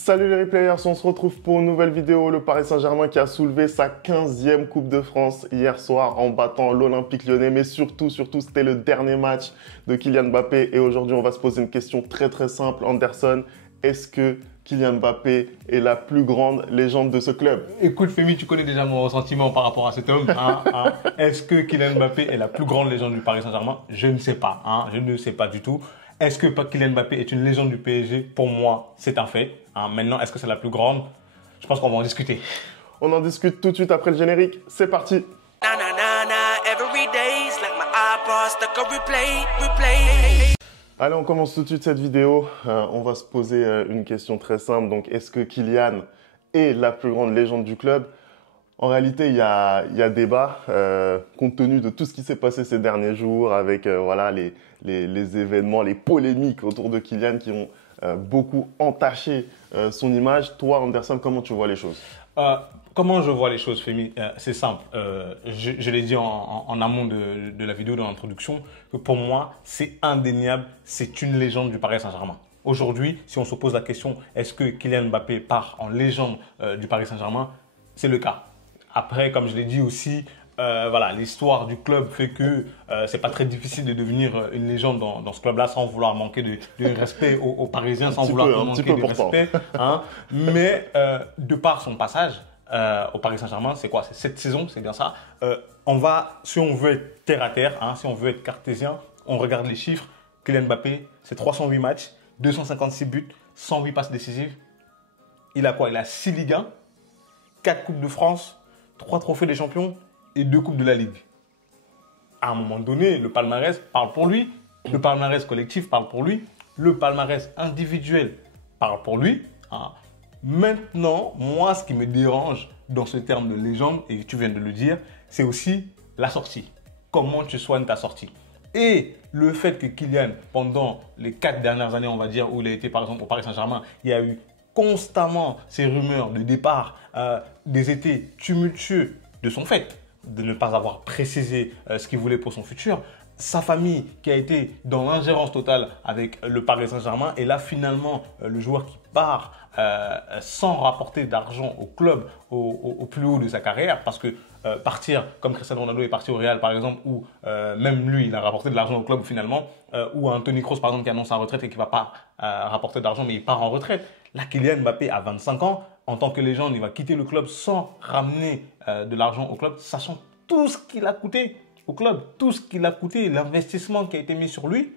Salut les replayers, on se retrouve pour une nouvelle vidéo. Le Paris Saint-Germain qui a soulevé sa 15e Coupe de France hier soir en battant l'Olympique Lyonnais. Mais surtout, c'était le dernier match de Kylian Mbappé. Et aujourd'hui, on va se poser une question très simple. Anderson, est-ce que Kylian Mbappé est la plus grande légende de ce club? Écoute Femi, tu connais déjà mon ressentiment par rapport à cet homme. Est-ce que Kylian Mbappé est la plus grande légende du Paris Saint-Germain? Je ne sais pas. Je ne sais pas du tout. Est-ce que Kylian Mbappé est une légende du PSG? Pour moi, c'est un fait. Maintenant, est-ce que c'est la plus grande? Je pense qu'on va en discuter. On en discute tout de suite après le générique. C'est parti. Allez, on commence tout de suite cette vidéo. On va se poser une question très simple. Donc, est-ce que Kylian est la plus grande légende du club? En réalité, il y a débat, compte tenu de tout ce qui s'est passé ces derniers jours avec voilà, les événements, les polémiques autour de Kylian qui ont beaucoup entaché son image. Toi, Anderson, comment tu vois les choses? Comment je vois les choses, Femi? C'est simple. Je l'ai dit en amont de la vidéo, dans l'introduction, que pour moi, c'est indéniable, c'est une légende du Paris Saint-Germain. Aujourd'hui, si on se pose la question, est-ce que Kylian Mbappé part en légende du Paris Saint-Germain? C'est le cas. Après, comme je l'ai dit aussi, voilà, l'histoire du club fait que c'est pas très difficile de devenir une légende dans ce club-là sans vouloir manquer de respect aux Parisiens, sans vouloir manquer de respect. Mais de par son passage au Paris Saint-Germain, c'est quoi? C'est cette saison, c'est bien ça. Si on veut être terre à terre, si on veut être cartésien, on regarde les chiffres. Kylian Mbappé, c'est 308 matchs, 256 buts, 108 passes décisives. Il a quoi? Il a 6 Ligue 1, 4 Coupes de France, 3 trophées des champions et 2 coupes de la Ligue. À un moment donné, le palmarès parle pour lui, le palmarès collectif parle pour lui, le palmarès individuel parle pour lui. Maintenant, moi, ce qui me dérange dans ce terme de légende, et tu viens de le dire, c'est aussi la sortie. Comment tu soignes ta sortie. Et le fait que Kylian, pendant les 4 dernières années, on va dire, où il a été par exemple au Paris Saint-Germain, il y a eu constamment ces rumeurs de départ, des étés tumultueux de son fait, de ne pas avoir précisé ce qu'il voulait pour son futur, sa famille qui a été dans l'ingérence totale avec le Paris Saint-Germain, et là finalement le joueur qui part sans rapporter d'argent au club au plus haut de sa carrière, parce que partir comme Cristiano Ronaldo est parti au Real par exemple, où même lui il a rapporté de l'argent au club finalement, ou un Toni Kroos par exemple qui annonce sa retraite et qui ne va pas rapporter d'argent mais il part en retraite. Là, Kylian Mbappé a 25 ans, en tant que légende, il va quitter le club sans ramener de l'argent au club, sachant tout ce qu'il a coûté au club, tout ce qu'il a coûté, l'investissement qui a été mis sur lui.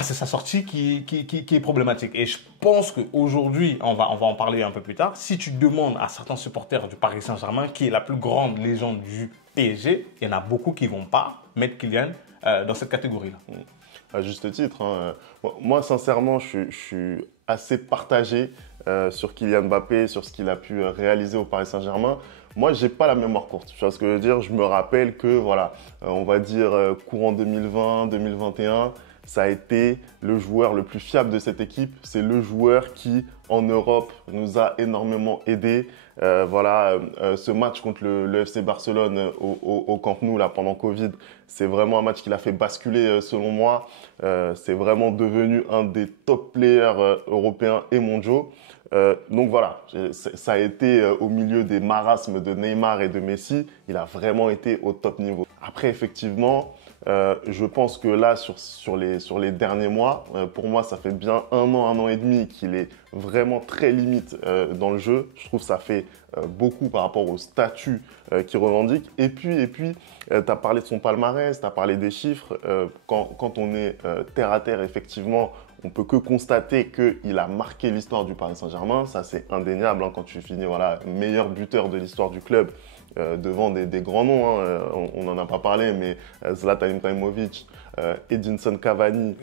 C'est sa sortie qui est problématique. Et je pense qu'aujourd'hui, on va en parler un peu plus tard, si tu demandes à certains supporters du Paris Saint-Germain qui est la plus grande légende du PSG, il y en a beaucoup qui ne vont pas mettre Kylian dans cette catégorie-là. À juste titre. Moi, sincèrement, je suis assez partagé sur Kylian Mbappé, sur ce qu'il a pu réaliser au Paris Saint-Germain. Moi, j'ai pas la mémoire courte. Tu vois ce que je veux dire? Je me rappelle que, voilà, on va dire courant 2020, 2021, ça a été le joueur le plus fiable de cette équipe. C'est le joueur qui, en Europe, nous a énormément aidés. Ce match contre le FC Barcelone au Camp Nou là, pendant Covid, c'est vraiment un match qui l'a fait basculer selon moi. C'est vraiment devenu un des top players européens et mondiaux. Donc voilà, ça a été au milieu des marasmes de Neymar et de Messi. Il a vraiment été au top niveau. Après, effectivement, je pense que là, sur les derniers mois, pour moi, ça fait bien un an et demi qu'il est vraiment très limite dans le jeu. Je trouve que ça fait beaucoup par rapport au statut qu'il revendique. Et puis tu as parlé de son palmarès, tu as parlé des chiffres. Quand on est terre à terre, effectivement, on peut que constater qu'il a marqué l'histoire du Paris Saint-Germain. Ça, c'est indéniable quand tu finis meilleur buteur de l'histoire du club. Devant des grands noms, on n'en a pas parlé, mais Zlatan Ibrahimovic, Edinson Cavani,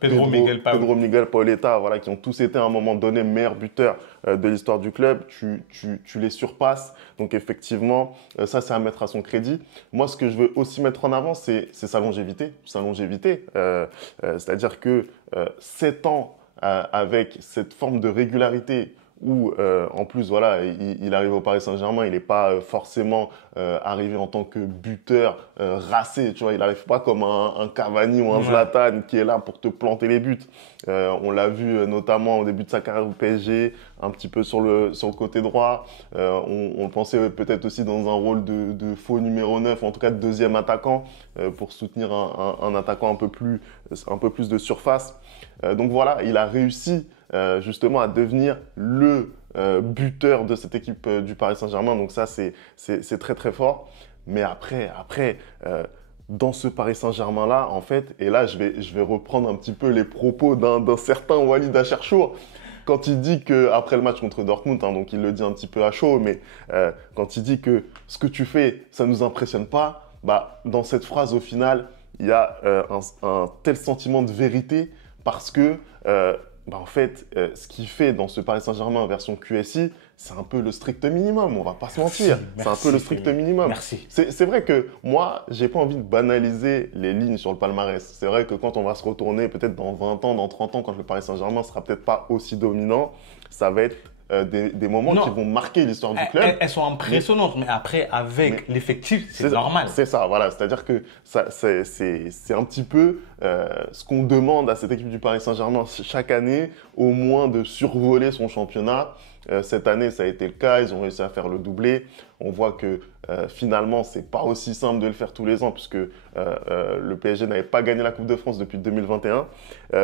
Pedro Miguel Paoletta, voilà, qui ont tous été à un moment donné meilleurs buteurs de l'histoire du club. Tu les surpasses. Donc effectivement, ça c'est à mettre à son crédit. Moi, ce que je veux aussi mettre en avant, c'est sa longévité. C'est-à-dire que 7 ans avec cette forme de régularité où en plus voilà, il arrive au Paris Saint-Germain, il n'est pas forcément arrivé en tant que buteur racé, tu vois, il n'arrive pas comme un Cavani ou un Zlatan qui est là pour te planter les buts. On l'a vu notamment au début de sa carrière au PSG, un petit peu sur le côté droit. On le pensait peut-être aussi dans un rôle de faux numéro 9, en tout cas de deuxième attaquant, pour soutenir un attaquant un peu plus de surface. Donc voilà, il a réussi justement à devenir le buteur de cette équipe du Paris Saint-Germain. Donc ça, c'est très très fort. Mais après, dans ce Paris Saint-Germain-là, en fait, et là, je vais reprendre un petit peu les propos d'un certain Walid Acharchour, quand il dit qu'après le match contre Dortmund, hein, donc il le dit un petit peu à chaud, mais quand il dit que ce que tu fais, ça ne nous impressionne pas, bah, dans cette phrase, au final, il y a un tel sentiment de vérité parce que, en fait, ce qu'il fait dans ce Paris Saint-Germain version QSI, c'est un peu le strict minimum, on va pas se mentir. C'est un peu le strict minimum. Merci. C'est vrai que moi, j'ai pas envie de banaliser les lignes sur le palmarès. C'est vrai que quand on va se retourner, peut-être dans 20 ans, dans 30 ans, quand le Paris Saint-Germain sera peut-être pas aussi dominant, ça va être des moments qui vont marquer l'histoire du club. Elles sont impressionnantes, mais après, avec l'effectif, c'est normal. C'est ça, voilà. C'est-à-dire que c'est un petit peu ce qu'on demande à cette équipe du Paris Saint-Germain chaque année, au moins de survoler son championnat. Cette année, ça a été le cas. Ils ont réussi à faire le doublé. On voit que finalement, c'est pas aussi simple de le faire tous les ans puisque le PSG n'avait pas gagné la Coupe de France depuis 2021.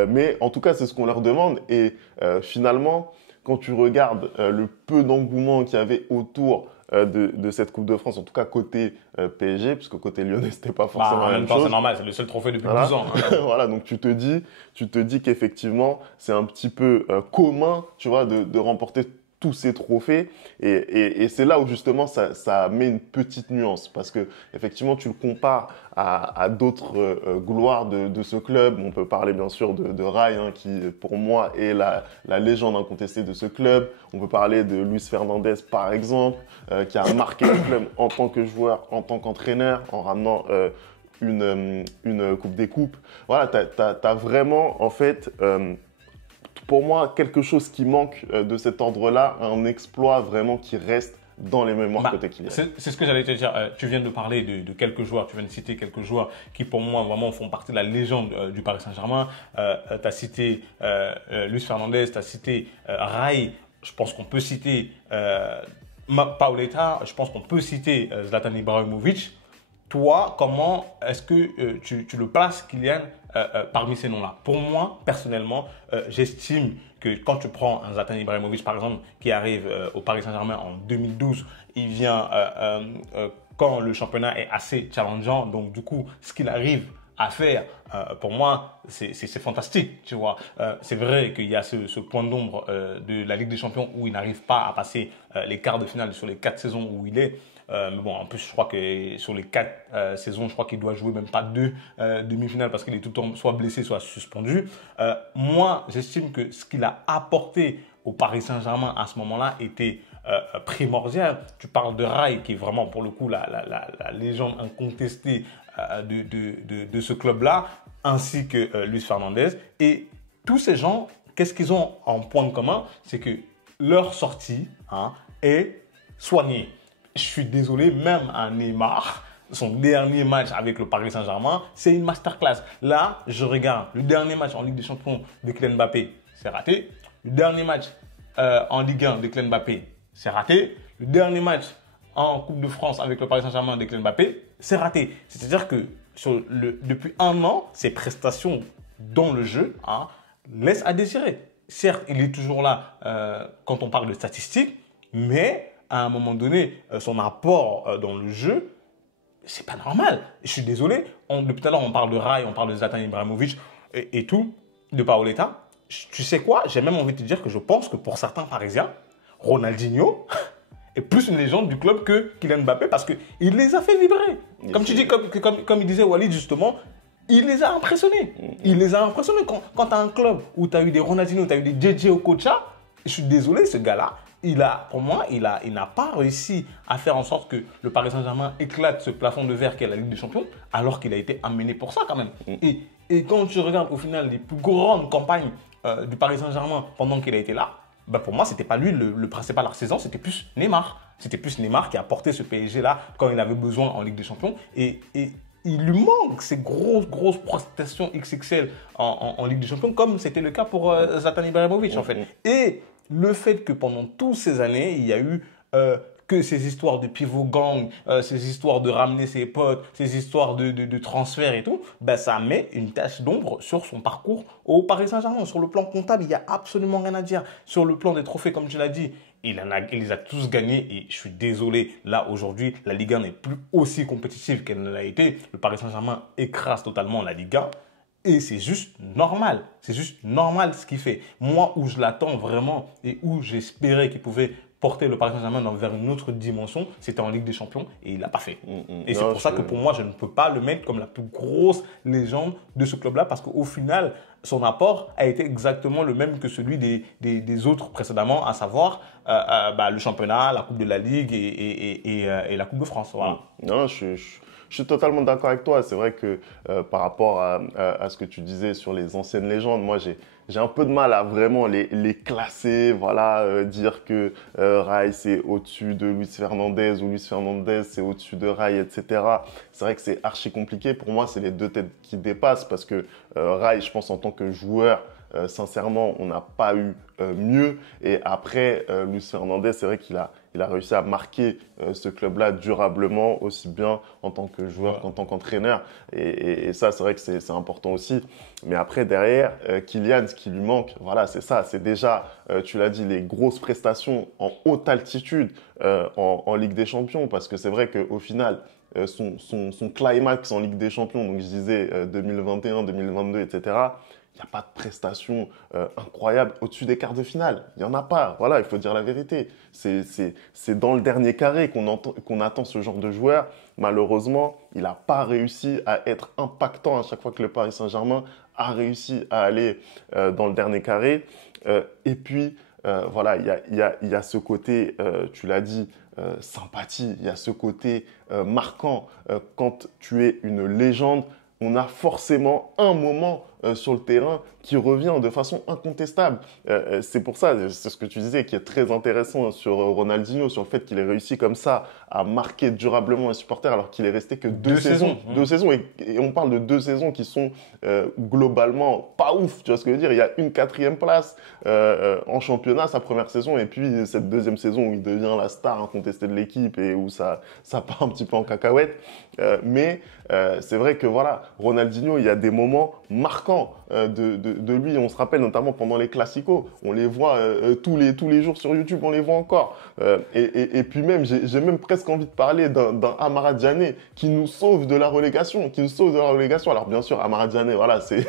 Mais en tout cas, c'est ce qu'on leur demande. Et finalement, quand tu regardes le peu d'engouement qu'il y avait autour de cette Coupe de France, en tout cas côté PSG, puisque côté lyonnais, c'était pas forcément la même chose. C'est normal, c'est le seul trophée depuis 12 ans. Hein. Voilà, donc tu te dis qu'effectivement, c'est un petit peu commun, tu vois, de remporter tous ces trophées et c'est là où justement ça met une petite nuance parce que effectivement tu le compares à d'autres gloires de ce club. On peut parler bien sûr de Rai hein, qui pour moi est la légende incontestée de ce club. On peut parler de Luis Fernandez par exemple qui a marqué le club en tant que joueur, en tant qu'entraîneur en ramenant une Coupe des Coupes. Voilà, t'as vraiment en fait pour moi, quelque chose qui manque de cet ordre-là, un exploit vraiment qui reste dans les mémoires côté Kylian. C'est ce que j'allais te dire. Tu viens de parler de quelques joueurs, tu viens de citer quelques joueurs qui pour moi vraiment font partie de la légende du Paris Saint-Germain. Tu as cité Luis Fernandez, tu as cité Rai, je pense qu'on peut citer Paoletta, je pense qu'on peut citer Zlatan Ibrahimovic. Toi, comment est-ce que tu le places, Kylian, parmi ces noms-là? Pour moi, personnellement, j'estime que quand tu prends un Zlatan Ibrahimovic, par exemple, qui arrive au Paris Saint-Germain en 2012, il vient quand le championnat est assez challengeant. Donc, du coup, ce qu'il arrive à faire, pour moi, c'est fantastique, tu vois. C'est vrai qu'il y a ce point d'ombre de la Ligue des Champions où il n'arrive pas à passer les quarts de finale sur les 4 saisons où il est. Mais bon, en plus, je crois que sur les 4 saisons, je crois qu'il doit jouer même pas 2 demi-finales parce qu'il est tout le temps soit blessé, soit suspendu. Moi, j'estime que ce qu'il a apporté au Paris Saint-Germain à ce moment-là était primordial. Tu parles de Rai, qui est vraiment pour le coup la légende incontestée de ce club-là, ainsi que Luis Fernandez. Et tous ces gens, qu'est-ce qu'ils ont en point commun? C'est que leur sortie est soignée. Je suis désolé, même à Neymar, son dernier match avec le Paris Saint-Germain, c'est une masterclass. Là, je regarde le dernier match en Ligue des Champions de Kylian Mbappé, c'est raté. Le dernier match en Ligue 1 de Kylian Mbappé, c'est raté. Le dernier match en Coupe de France avec le Paris Saint-Germain de Kylian Mbappé, c'est raté. C'est-à-dire que depuis un an, ses prestations dans le jeu laissent à désirer. Certes, il est toujours là quand on parle de statistiques, mais à un moment donné, son apport dans le jeu, c'est pas normal. Je suis désolé. Depuis tout à l'heure, on parle de Rai, on parle de Zlatan Ibrahimovic et tout, de Paoletta. Tu sais quoi? J'ai même envie de te dire que je pense que pour certains Parisiens, Ronaldinho est plus une légende du club que Kylian Mbappé parce qu'il les a fait vibrer. Comme tu dis, comme il disait Walid justement, il les a impressionnés. Il les a impressionnés. Quand tu as un club où tu as eu des Ronaldinho, tu as eu des JJ Okocha, je suis désolé, ce gars-là, pour moi, il n'a pas réussi à faire en sorte que le Paris Saint-Germain éclate ce plafond de verre qu'est la Ligue des Champions, alors qu'il a été amené pour ça quand même. Et quand tu regardes au final les plus grandes campagnes du Paris Saint-Germain pendant qu'il a été là, ben pour moi, c'était pas lui le principal artisan, c'était plus Neymar. C'était plus Neymar qui a porté ce PSG-là quand il avait besoin en Ligue des Champions. Et il lui manque ces grosses prestations XXL en Ligue des Champions, comme c'était le cas pour Zlatan Ibrahimovic, en fait. Et le fait que pendant toutes ces années, il y a eu que ces histoires de pivot gang, ces histoires de ramener ses potes, ces histoires de transfert et tout, ben ça met une tache d'ombre sur son parcours au Paris Saint-Germain. Sur le plan comptable, il n'y a absolument rien à dire. Sur le plan des trophées, comme tu l'as dit, il les a tous gagnés et je suis désolé, là aujourd'hui, la Ligue 1 n'est plus aussi compétitive qu'elle ne l'a été. Le Paris Saint-Germain écrase totalement la Ligue 1. Et c'est juste normal. C'est juste normal ce qu'il fait. Moi, où je l'attends vraiment et où j'espérais qu'il pouvait porter le Paris Saint-Germain vers une autre dimension, c'était en Ligue des Champions et il l'a pas fait. Et c'est pour ça que pour moi, je ne peux pas le mettre comme la plus grosse légende de ce club-là parce qu'au final, son apport a été exactement le même que celui des autres précédemment, à savoir le championnat, la Coupe de la Ligue et la Coupe de France. Voilà. Non, je suis totalement d'accord avec toi. C'est vrai que par rapport à ce que tu disais sur les anciennes légendes, moi j'ai un peu de mal à vraiment les classer, voilà, dire que Rai c'est au-dessus de Luis Fernandez ou Luis Fernandez c'est au-dessus de Rai, etc. C'est vrai que c'est archi compliqué. Pour moi, c'est les deux têtes qui dépassent parce que Rai, je pense en tant que joueur, sincèrement, on n'a pas eu mieux. Et après, Luis Fernandez, c'est vrai qu'il a réussi à marquer ce club-là durablement, aussi bien en tant que joueur qu'en tant qu'entraîneur. Et ça, c'est vrai que c'est important aussi. Mais après, derrière, Kylian, ce qui lui manque, voilà, c'est ça. C'est déjà, tu l'as dit, les grosses prestations en haute altitude en Ligue des Champions. Parce que c'est vrai qu'au final, son climax en Ligue des Champions, donc je disais 2021, 2022, etc., il n'y a pas de prestation incroyable au-dessus des quarts de finale. Il n'y en a pas. Voilà, il faut dire la vérité. C'est dans le dernier carré qu'on attend ce genre de joueur. Malheureusement, il n'a pas réussi à être impactant à chaque fois que le Paris Saint-Germain a réussi à aller dans le dernier carré. Et puis, voilà, il y a ce côté, tu l'as dit, sympathie. Il y a ce côté marquant. Quand tu es une légende, on a forcément un moment sur le terrain qui revient de façon incontestable. C'est pour ça, c'est ce que tu disais, qui est très intéressant sur Ronaldinho, sur le fait qu'il ait réussi comme ça à marquer durablement un supporter alors qu'il est resté que deux saisons. Deux saisons, et on parle de 2 saisons qui sont globalement pas ouf, tu vois ce que je veux dire. Il y a une 4e place en championnat, sa première saison, et puis cette 2e saison où il devient la star incontestée de l'équipe et où ça part un petit peu en cacahuète. Mais c'est vrai que voilà, Ronaldinho, il y a des moments marquants de lui. On se rappelle notamment pendant les Classicos. On les voit tous les jours sur YouTube, on les voit encore. Et puis même, j'ai même presque envie de parler d'un Amara Diané qui nous sauve de la relégation. Alors bien sûr, Amara Diané, voilà, c'est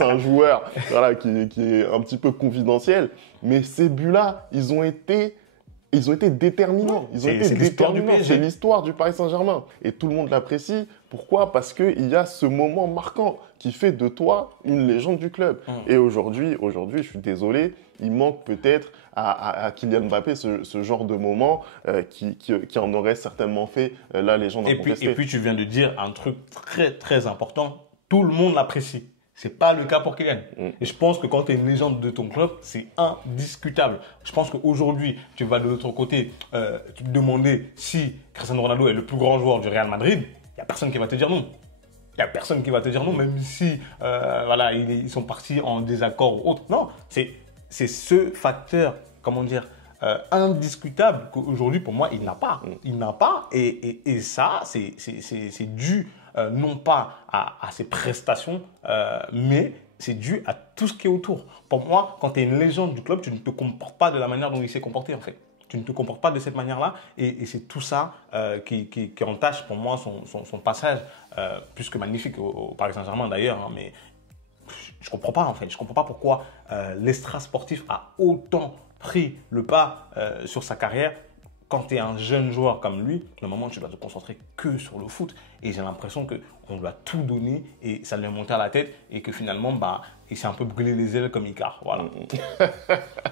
un joueur voilà, qui est un petit peu confidentiel. Mais ces buts-là, ils ont été déterminants. C'est l'histoire du Paris Saint-Germain. Et tout le monde l'apprécie. Pourquoi? Parce qu'il y a ce moment marquant qui fait de toi une légende du club. Et aujourd'hui, je suis désolé, il manque peut-être à Kylian Mbappé ce genre de moment qui en aurait certainement fait la légende incontestée. Et puis, tu viens de dire un truc très, très important. Tout le monde l'apprécie. C'est pas le cas pour Kylian. Et je pense que quand tu es une légende de ton club, c'est indiscutable. Je pense qu'aujourd'hui, tu vas de l'autre côté te demander si Cristiano Ronaldo est le plus grand joueur du Real Madrid. Il n'y a personne qui va te dire non. Il n'y a personne qui va te dire non, même si voilà, ils sont partis en désaccord ou autre. Non, c'est ce facteur, comment dire, indiscutable qu'aujourd'hui, pour moi, il n'a pas. Il n'a pas. Et ça, c'est dû non pas à ses prestations, mais c'est dû à tout ce qui est autour. Pour moi, quand tu es une légende du club, tu ne te comportes pas de la manière dont il s'est comporté, en fait. Tu ne te comportes pas de cette manière-là et c'est tout ça qui entache pour moi son passage, plus que magnifique au Paris Saint-Germain d'ailleurs. Hein, mais je ne comprends pas en fait. Je ne comprends pas pourquoi l'extra sportif a autant pris le pas sur sa carrière. Quand tu es un jeune joueur comme lui, normalement tu dois te concentrer que sur le foot. Et j'ai l'impression qu'on lui a tout donné et ça lui est monté à la tête et que finalement, bah, il s'est un peu brûlé les ailes comme Icar. Voilà.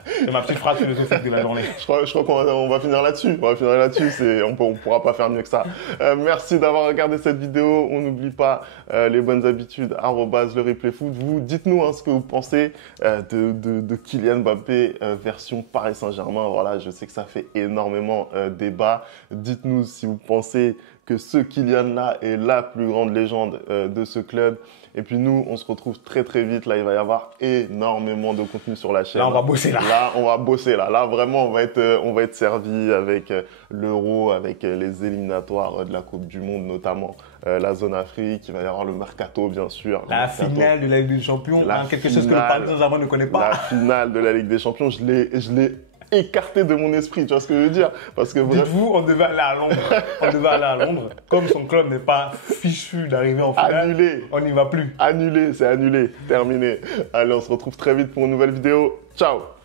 C'est ma petite phrase philosophique de la journée. Je crois qu'on va finir là-dessus. On va finir là-dessus. On pourra pas faire mieux que ça. Merci d'avoir regardé cette vidéo. On n'oublie pas les bonnes habitudes. @le replay foot. Vous dites-nous ce que vous pensez de Kylian Mbappé version Paris Saint-Germain. Voilà, je sais que ça fait énormément débat. Dites-nous si vous pensez que ce Kylian-là est la plus grande légende de ce club. Et puis nous, on se retrouve très très vite. Là, il va y avoir énormément de contenu sur la chaîne. Là, on va bosser là. Là, on va bosser là. Là, vraiment, on va être servi avec l'Euro, avec les éliminatoires de la Coupe du Monde, notamment la zone Afrique. Il va y avoir le Mercato, bien sûr. La finale de la Ligue des Champions, quelque chose que le Paris Saint-Germain ne connaît pas. La finale de la Ligue des Champions, je l'ai écarté de mon esprit, tu vois ce que je veux dire? Parce que dites-vous, on devait aller à Londres. On devait aller à Londres. Comme son club n'est pas fichu d'arriver en finale, annulé. On n'y va plus. Annulé, c'est annulé. Terminé. Allez, on se retrouve très vite pour une nouvelle vidéo. Ciao!